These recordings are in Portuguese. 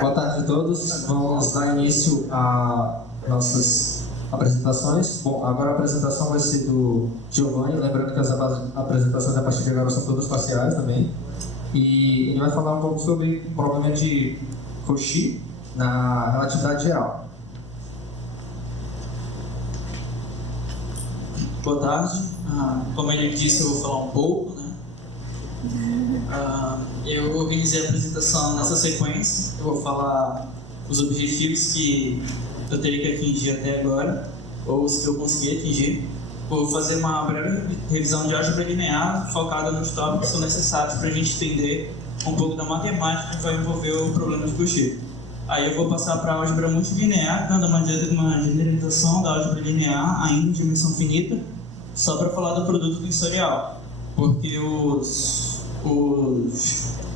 Boa tarde a todos. Vamos dar início a nossas apresentações. Bom, agora a apresentação vai ser do Giovanni, lembrando que as apresentações a partir de agora são todas parciais também. E ele vai falar um pouco sobre o problema de Cauchy na relatividade geral. Boa tarde. Como ele disse, eu vou falar um pouco, né? Eu organizei a apresentação nessa sequência. Eu vou falar os objetivos que eu teria que atingir até agora, ou os que eu consegui atingir. Vou fazer uma breve revisão de álgebra linear, focada nos tópicos que são necessários para a gente entender um pouco da matemática que vai envolver o problema de Cauchy. Aí eu vou passar para a álgebra multilinear, dando uma generalização da álgebra linear ainda em dimensão finita, só para falar do produto tensorial, porque os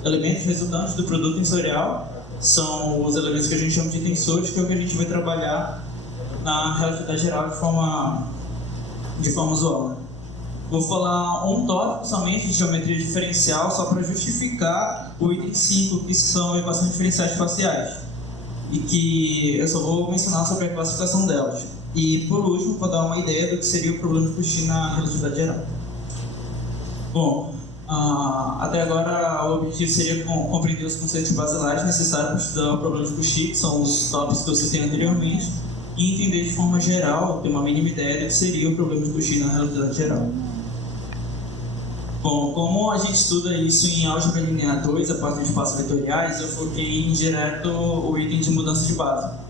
elementos resultantes do produto tensorial são os elementos que a gente chama de tensores, que é o que a gente vai trabalhar na relatividade geral de forma usual, né? Vou falar um tópico somente de geometria diferencial, só para justificar o item 5, que são equações diferenciais parciais, e que eu só vou mencionar sobre a classificação delas. E por último, vou dar uma ideia do que seria o problema de Cauchy na relatividade geral. Bom, até agora o objetivo seria compreender os conceitos basilares necessários para estudar o problema de Cauchy, que são os tópicos que eu citei anteriormente, e entender de forma geral, ter uma mínima ideia do que seria o problema de Cauchy na relatividade geral. Bom, como a gente estuda isso em álgebra linear 2, a parte de espaços vetoriais, eu foquei em direto o item de mudança de base.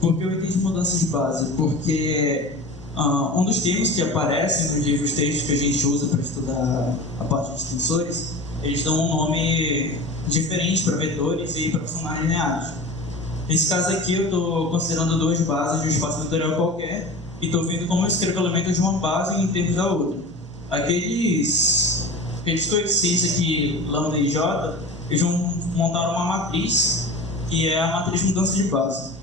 Por que o item de mudança de base? Porque um dos termos que aparecem nos livros textos que a gente usa para estudar a parte de tensores, eles dão um nome diferente para vetores e para funcionais lineares. Nesse caso aqui, eu estou considerando duas bases de um espaço vetorial qualquer e estou vendo como eu escrevo elementos de uma base em termos da outra. Aqueles coeficientes aqui, lambda e j, eles vão montar uma matriz, que é a matriz de mudança de base.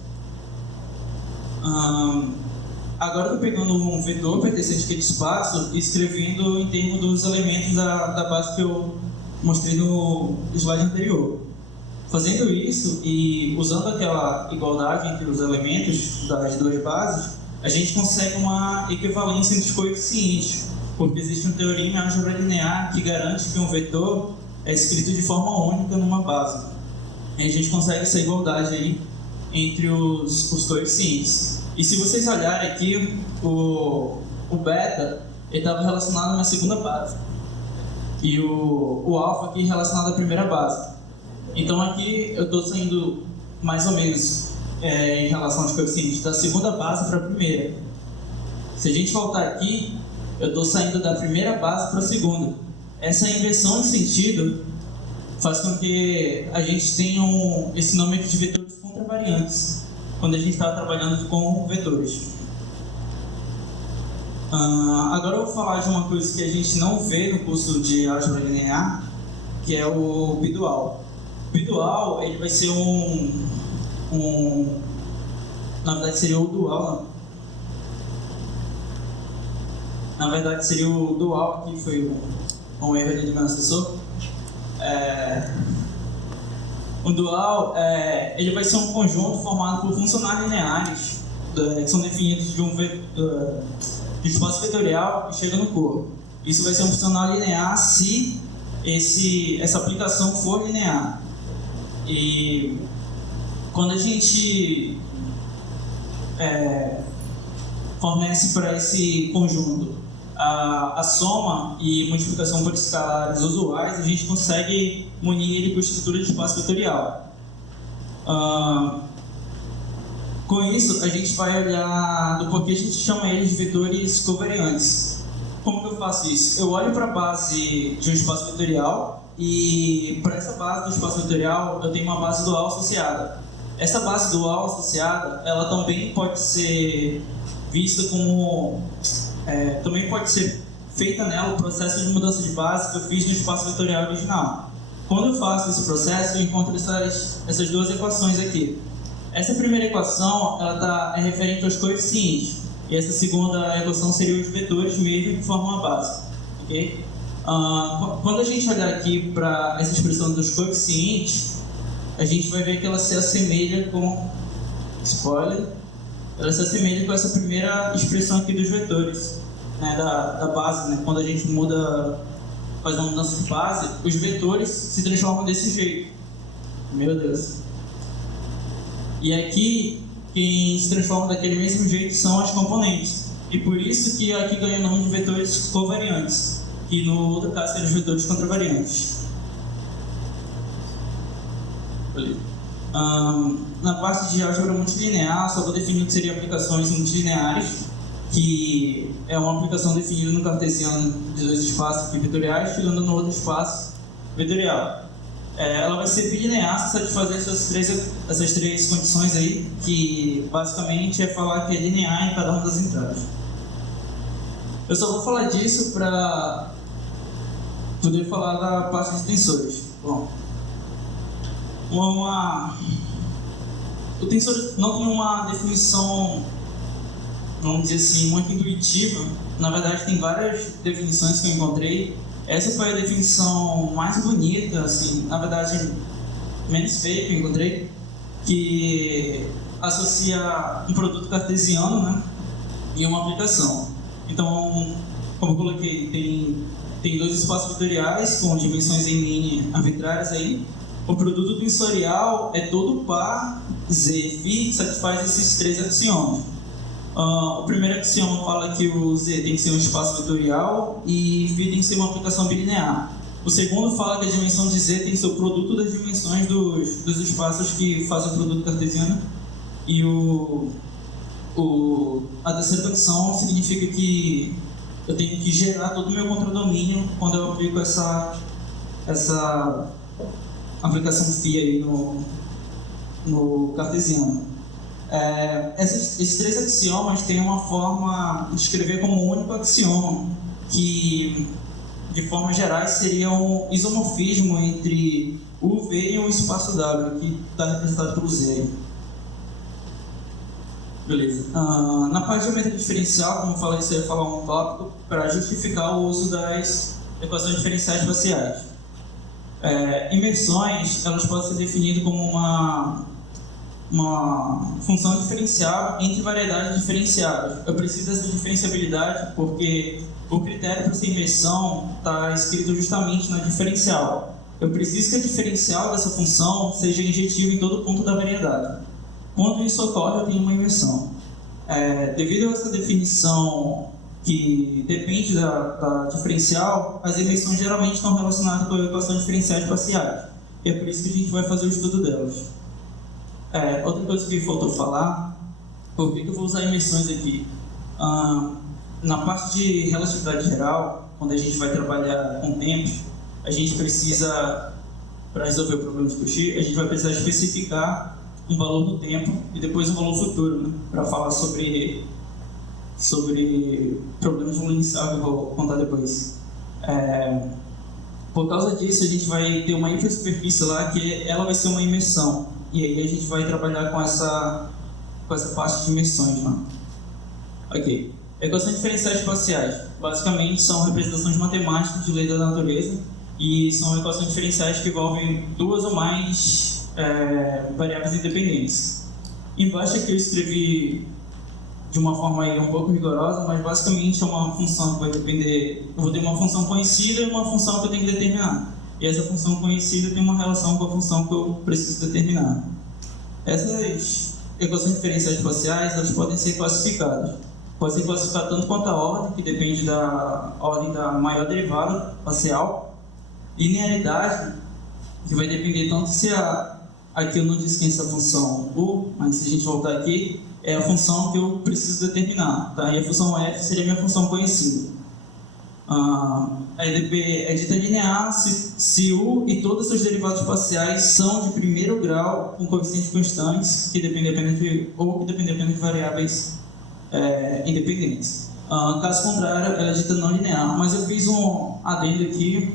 Agora eu estou pegando um vetor pertencente àquele espaço e escrevendo em termos dos elementos da base que eu mostrei no slide anterior. Fazendo isso e usando aquela igualdade entre os elementos das duas bases, a gente consegue uma equivalência entre os coeficientes, porque existe um teorema em álgebra linear que garante que um vetor é escrito de forma única numa base. E a gente consegue essa igualdade aí entre os coeficientes. E se vocês olharem aqui, o beta estava relacionado na segunda base e o alfa aqui relacionado à primeira base. Então aqui eu estou saindo mais ou menos em relação aos coeficientes da segunda base para a primeira. Se a gente voltar aqui, eu estou saindo da primeira base para a segunda. Essa inversão de sentido faz com que a gente tenha esse nome aqui de vetores contravariantes, quando a gente está trabalhando com vetores. Agora eu vou falar de uma coisa que a gente não vê no curso de álgebra linear, que é o bidual. O bidual, ele vai ser na verdade seria o dual, não. Na verdade seria o dual, que foi um erro ali do meu assessor. O dual, ele vai ser um conjunto formado por funcionais lineares, que são definidos de espaço vetorial que chega no corpo. Isso vai ser um funcional linear se essa aplicação for linear. E quando a gente fornece para esse conjunto a soma e multiplicação por escalares usuais, a gente consegue munir ele com estrutura de espaço vetorial. Com isso, a gente vai olhar do porquê a gente chama eles de vetores covariantes. Como que eu faço isso? Eu olho para a base de um espaço vetorial e para essa base do espaço vetorial eu tenho uma base dual associada. Essa base dual associada, ela também pode ser vista como... também pode ser feita nela o processo de mudança de base que eu fiz no espaço vetorial original. Quando eu faço esse processo, eu encontro essas duas equações aqui. Essa primeira equação é referente aos coeficientes, e essa segunda equação seria os vetores mesmo que formam a base. Okay? Quando a gente olhar aqui para essa expressão dos coeficientes, a gente vai ver que ela se assemelha com, spoiler, ela se assemelha com essa primeira expressão aqui dos vetores, né, da base, né? Quando a gente faz uma mudança de base, os vetores se transformam desse jeito. Meu Deus. E aqui, quem se transforma daquele mesmo jeito são as componentes. E por isso que aqui ganha o nome de vetores covariantes, que no outro caso seriam os vetores contravariantes. Na parte de álgebra multilinear, só vou definir o que seriam aplicações multilineares, que é uma aplicação definida no cartesiano de dois espaços vetoriais, tirando no outro espaço vetorial. Ela vai ser bilinear se satisfazer essas três condições aí, que basicamente é falar que é linear em cada uma das entradas. Eu só vou falar disso para poder falar da parte de tensores. Bom, o tensor não tem uma definição, vamos dizer assim, muito intuitiva. Na verdade, tem várias definições que eu encontrei. Essa foi a definição mais bonita, assim, na verdade, menos feia que eu encontrei, que associa um produto cartesiano, né, e uma aplicação. Então, como eu coloquei, tem dois espaços vetoriais com dimensões em linha arbitrárias aí. O produto tensorial é todo par Z, φ, satisfaz esses três axiomas. O primeiro axioma fala que o Z tem que ser um espaço vetorial e φ tem que ser uma aplicação bilinear. O segundo fala que a dimensão de Z tem que ser o produto das dimensões dos espaços que fazem o produto cartesiano. E a terceira condição significa que eu tenho que gerar todo o meu contradomínio quando eu aplico essa aplicação φ aí no cartesiano. Esses três axiomas têm uma forma de escrever como um único axioma, que de formas gerais seria um isomorfismo entre o V e o espaço W, que está representado pelo Z. Beleza. Na parte de geometria diferencial, como eu falei, você ia falar um tópico para justificar o uso das equações diferenciais parciais. Imersões, elas podem ser definidas como uma função diferencial entre variedades diferenciadas. Eu preciso dessa diferenciabilidade porque o critério para ser imersão está escrito justamente na diferencial. Eu preciso que a diferencial dessa função seja injetiva em todo ponto da variedade. Quando isso ocorre, eu tenho uma imersão. Devido a essa definição que depende da diferencial, as imersões geralmente estão relacionadas com equações diferenciais parciais. E é por isso que a gente vai fazer o estudo delas. Outra coisa que faltou falar, por que eu vou usar imersões aqui? Na parte de relatividade geral, quando a gente vai trabalhar com tempos, a gente precisa, para resolver o problema de Cauchy, a gente vai precisar especificar um valor do tempo e depois um valor futuro, né, para falar sobre problemas de volume inicial que eu vou contar depois. Por causa disso, a gente vai ter uma hipersuperfície lá que ela vai ser uma imersão. E aí a gente vai trabalhar com essa parte de imersões, né? Ok. Equações diferenciais espaciais. Basicamente são representações matemáticas de lei da natureza e são equações diferenciais que envolvem duas ou mais variáveis independentes. Embaixo aqui eu escrevi de uma forma aí um pouco rigorosa, mas basicamente é uma função que vai depender... Eu vou ter uma função conhecida e uma função que eu tenho que determinar. E essa função conhecida tem uma relação com a função que eu preciso determinar. Essas equações diferenciais espaciais, elas podem ser classificadas. Pode ser classificada tanto quanto a ordem, que depende da ordem da maior derivada parcial. Linearidade, que vai depender tanto se aqui eu não disse que essa função U, mas se a gente voltar aqui, é a função que eu preciso determinar. Tá? E a função F seria a minha função conhecida. A EDP é dita linear se U e todos os seus derivados parciais são de primeiro grau com coeficientes constantes que dependem apenas de variáveis independentes. Caso contrário, ela é dita não linear. Mas eu fiz um adendo aqui,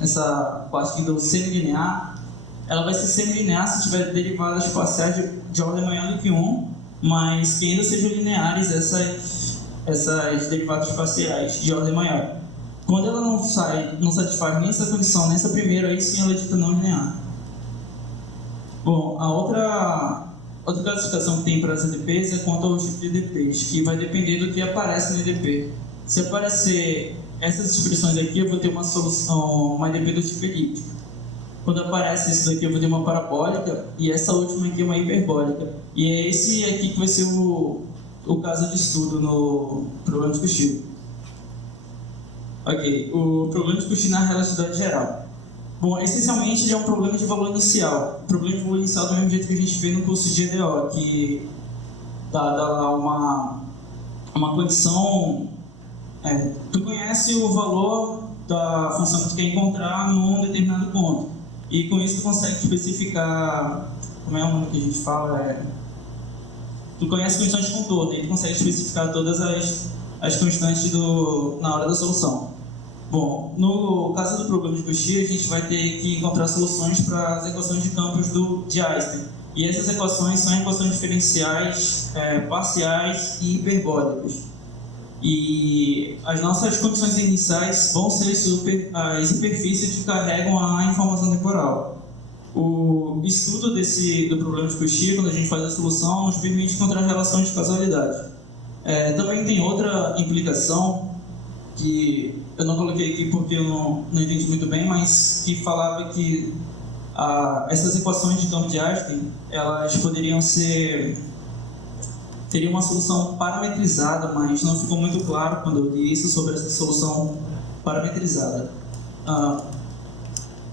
essa parte aqui do semilinear. Ela vai ser semilinear se tiver derivadas parciais de ordem maior do que 1, mas que ainda sejam lineares essas derivadas parciais de ordem maior. Quando ela não satisfaz nem essa condição, nem essa primeira, aí sim ela é dita não linear. Bom, outra classificação que tem para as EDPs é quanto ao tipo de EDPs, que vai depender do que aparece no EDP. Se aparecer essas expressões aqui, eu vou ter uma solução, uma EDP do tipo elíptico. Quando aparece isso daqui, eu vou ter uma parabólica, e essa última aqui é uma hiperbólica. E é esse aqui que vai ser o caso de estudo no problema de Cauchy. Ok, o problema de Cauchy na relatividade geral. Bom, essencialmente ele é um problema de valor inicial. O problema de valor inicial do mesmo jeito que a gente vê no curso de EDO, que dá lá uma condição. Tu conhece o valor da função que tu quer encontrar num determinado ponto. E com isso tu consegue especificar. Como é o nome que a gente fala? Tu conhece condições de contorno, e tu consegue especificar todas as constantes na hora da solução. Bom, no caso do problema de Cauchy, a gente vai ter que encontrar soluções para as equações de campos de Einstein. E essas equações são equações diferenciais, parciais e hiperbólicas. E as nossas condições iniciais vão ser as superfícies que carregam a informação temporal. O estudo do problema de Cauchy, quando a gente faz a solução, nos permite encontrar relações de causalidade. Também tem outra implicação que eu não coloquei aqui porque eu não entendi muito bem, mas que falava que essas equações de campo de Einstein, elas teriam uma solução parametrizada, mas não ficou muito claro quando eu li isso sobre essa solução parametrizada.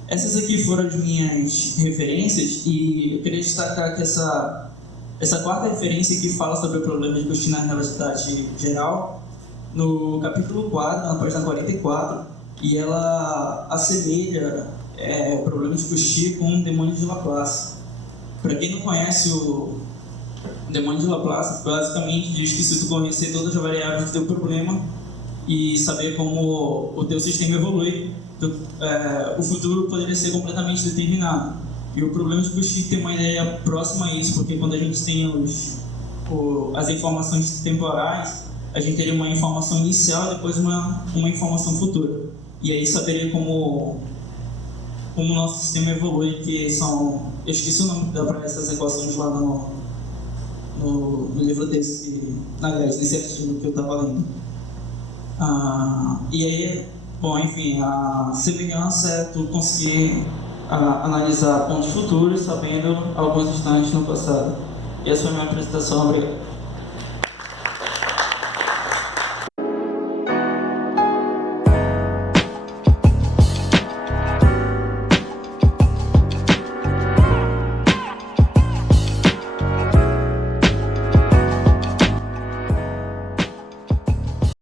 Essas aqui foram as minhas referências, e eu queria destacar que essa quarta referência aqui fala sobre o problema de Cauchy na relatividade geral, no capítulo 4, na página 44, e ela assemelha o problema de Cauchy com o demônio de Laplace. Para quem não conhece o demônio de Laplace, basicamente diz que se tu conhecer todas as variáveis do teu problema e saber como o teu sistema evolui, o futuro poderia ser completamente determinado. E o problema de Cauchy tem uma ideia próxima a isso, porque quando a gente tem as informações temporais, a gente teria uma informação inicial e depois uma informação futura. E aí saberia como o nosso sistema evolui, que são... Eu esqueci o nome para essas equações lá no livro desse, aliás, nesse artigo que eu estava lendo. E aí, bom, enfim, a semelhança é tu conseguir analisar pontos futuros sabendo alguns instantes no passado. E essa foi a minha apresentação, obrigado.